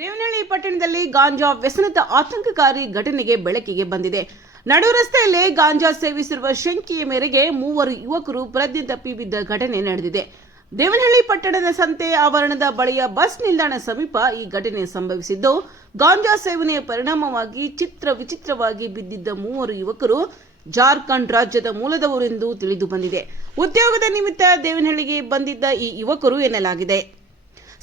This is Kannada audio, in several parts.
ದೇವನಹಳ್ಳಿ ಪಟ್ಟಣದಲ್ಲಿ ಗಾಂಜಾ ವ್ಯಸನದ ಆತಂಕಕಾರಿ ಘಟನೆಗೆ ಬೆಳಕಿಗೆ ಬಂದಿದೆ. ನಡು ರಸ್ತೆಯಲ್ಲೇ ಗಾಂಜಾ ಸೇವಿಸಿರುವ ಶಂಕೆಯ ಮೇರೆಗೆ ಮೂವರು ಯುವಕರು ಪ್ರಜ್ಞೆ ತಪ್ಪಿ ಬಿದ್ದ ಘಟನೆ ನಡೆದಿದೆ. ದೇವನಹಳ್ಳಿ ಪಟ್ಟಣದ ಸಂತೆ ಆವರಣದ ಬಳಿಯ ಬಸ್ ನಿಲ್ದಾಣ ಸಮೀಪ ಈ ಘಟನೆ ಸಂಭವಿಸಿದ್ದು, ಗಾಂಜಾ ಸೇವನೆಯ ಪರಿಣಾಮವಾಗಿ ಚಿತ್ರ ವಿಚಿತ್ರವಾಗಿ ಬಿದ್ದಿದ್ದ ಮೂವರು ಯುವಕರು ಜಾರ್ಖಂಡ್ ರಾಜ್ಯದ ಮೂಲದವರೆಂದು ತಿಳಿದು ಬಂದಿದೆ. ಉದ್ಯೋಗದ ನಿಮಿತ್ತ ದೇವನಹಳ್ಳಿಗೆ ಬಂದಿದ್ದ ಈ ಯುವಕರು ಎನ್ನಲಾಗಿದೆ.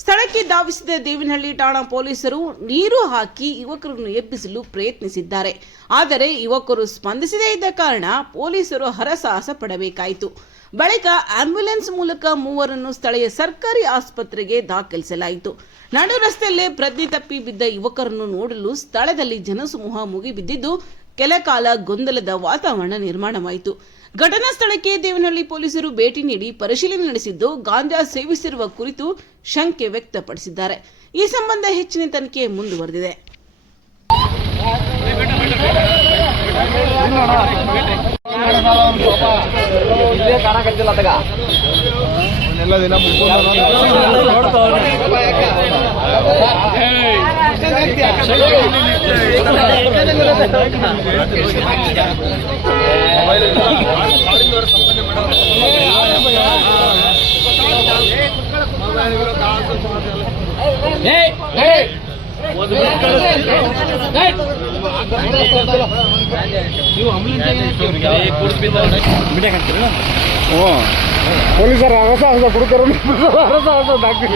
ಸ್ಥಳಕ್ಕೆ ಧಾವಿಸಿದ ದೇವಿನಹಳ್ಳಿ ಠಾಣಾ ಪೊಲೀಸರು ನೀರು ಹಾಕಿ ಯುವಕರನ್ನು ಎಬ್ಬಿಸಲು ಪ್ರಯತ್ನಿಸಿದ್ದಾರೆ. ಆದರೆ ಯುವಕರು ಸ್ಪಂದಿಸದೇ ಇದ್ದ ಕಾರಣ ಪೊಲೀಸರು ಹರಸಾಹಸ ಪಡಬೇಕಾಯಿತು. ಬಳಿಕ ಆಂಬ್ಯುಲೆನ್ಸ್ ಮೂಲಕ ಮೂವರನ್ನು ಸ್ಥಳೀಯ ಸರ್ಕಾರಿ ಆಸ್ಪತ್ರೆಗೆ ದಾಖಲಿಸಲಾಯಿತು. ನಡು ರಸ್ತೆಯಲ್ಲೇ ಪ್ರಜ್ಞೆ ತಪ್ಪಿ ಬಿದ್ದ ಯುವಕರನ್ನು ನೋಡಲು ಸ್ಥಳದಲ್ಲಿ ಜನಸಮೂಹ ಮುಗಿಬಿದ್ದಿದ್ದು, ಕೆಲ ಕಾಲ ಗೊಂದಲದ ವಾತಾವರಣ ನಿರ್ಮಾಣವಾಯಿತು. ಘಟನಾ ಸ್ಥಳಕ್ಕೆ ದೇವನಹಳ್ಳಿ ಪೊಲೀಸರು ಭೇಟಿ ನೀಡಿ ಪರಿಶೀಲನೆ ನಡೆಸಿದ್ದು ಗಾಂಜಾ ಸೇವಿಸಿರುವ ಕುರಿತು ಶಂಕೆ ವ್ಯಕ್ತಪಡಿಸಿದ್ದಾರೆ. ಈ ಸಂಬಂಧ ಹೆಚ್ಚಿನ ತನಿಖೆ ಮುಂದುವರೆದಿದೆ. ದಿನ ಪೊಲೀಸರ ಅರಸ ಹಸ ಕುಡುಕರು ಅರಸ ಹಸ ಡಾಕ್ಟರ್